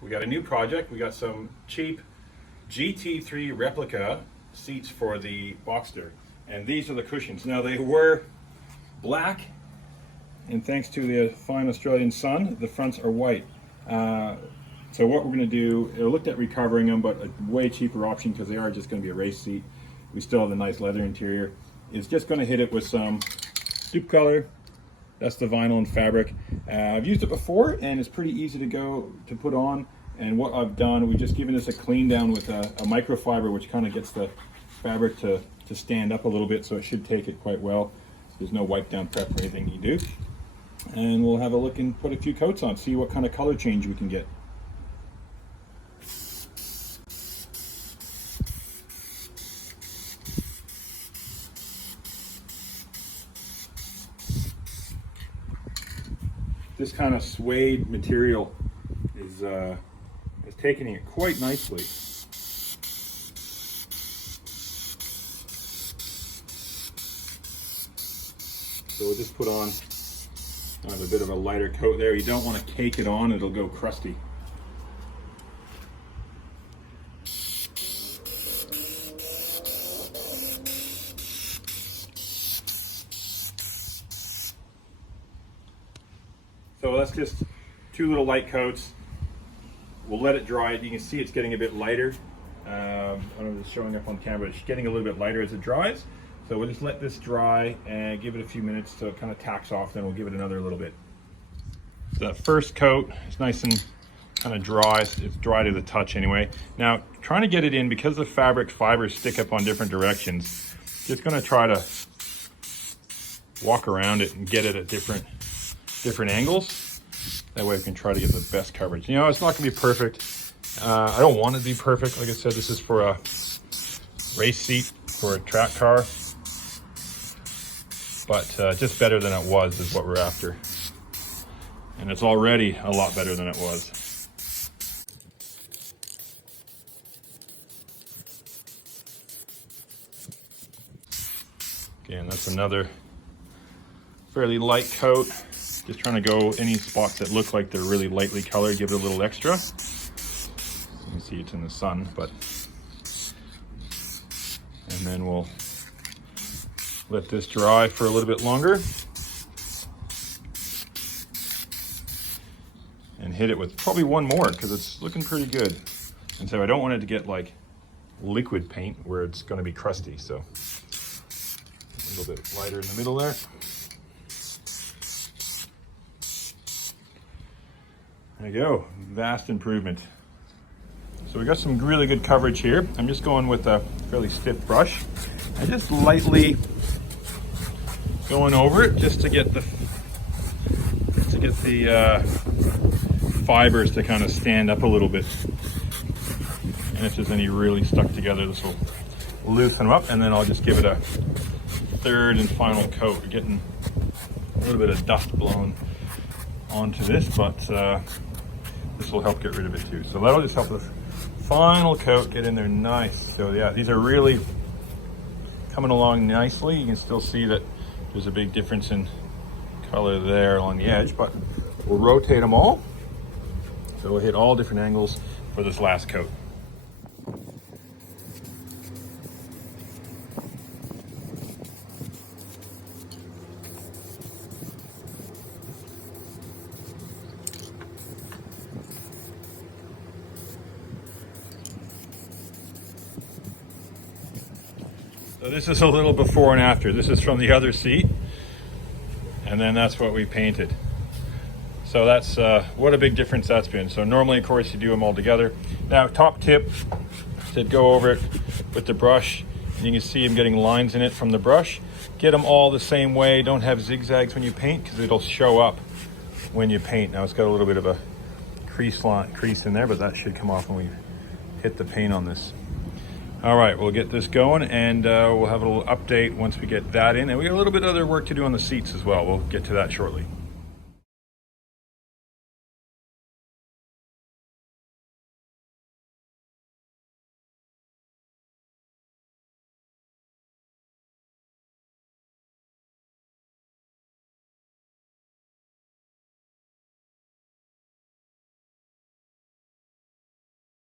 we got a new project. We got some cheap GT3 replica seats for the Boxster, and these are the cushions. Now they were black, and thanks to the fine Australian sun, the fronts are white. So what we're going to do, I looked at recovering them, but a way cheaper option because they are just going to be a race seat. We still have the nice leather interior. It's just going to hit it with some Dupli color. That's the vinyl and fabric. I've used it before, and it's pretty easy to put on. And what I've done, we've just given this a clean down with a microfiber, which kind of gets the fabric to stand up a little bit, so it should take it quite well. There's no wipe down prep or anything you do. And we'll have a look and put a few coats on, see what kind of color change we can get. This kind of suede material is taking it quite nicely. So we'll just put on kind of a bit of a lighter coat there. You don't want to cake it on, it'll go crusty. So that's just two little light coats. We'll let it dry. You can see it's getting a bit lighter. I don't know if it's showing up on camera, it's getting a little bit lighter as it dries. So we'll just let this dry and give it a few minutes so it kind of tacks off, then we'll give it another little bit. So that first coat is nice and kind of dry. It's dry to the touch anyway. Now, trying to get it in, because the fabric fibers stick up on different directions, just gonna try to walk around it and get it at different angles. That way we can try to get the best coverage. You know, it's not gonna be perfect. I don't want it to be perfect. Like I said, this is for a race seat, for a track car. But just better than it was is what we're after. And it's already a lot better than it was. Again, that's another fairly light coat. Just trying to go any spots that look like they're really lightly colored, give it a little extra. You can see it's in the sun, but. And then we'll let this dry for a little bit longer. And hit it with probably one more because it's looking pretty good. And so I don't want it to get like liquid paint where it's going to be crusty. So a little bit lighter in the middle there. There you go, vast improvement. So we got some really good coverage here. I'm just going with a fairly stiff brush. I just lightly going over it just to get the fibers to kind of stand up a little bit. And if there's any really stuck together, this will loosen them up, and then I'll just give it a third and final coat. We're getting a little bit of dust blown onto this, but this will help get rid of it too. So that'll just help the final coat get in there nice. So yeah, these are really coming along nicely. You can still see that there's a big difference in color there along the edge, but we'll rotate them all. So we'll hit all different angles for this last coat. So this is a little before and after. This is from the other seat, and then that's what we painted. So that's what a big difference that's been. So normally, of course, you do them all together. Now, top tip, said go over it with the brush. And you can see I'm getting lines in it from the brush. Get them all the same way. Don't have zigzags when you paint because it'll show up when you paint. Now it's got a little bit of a crease in there, but that should come off when we hit the paint on this. All right, we'll get this going, and we'll have a little update once we get that in. And we got a little bit of other work to do on the seats as well. We'll get to that shortly.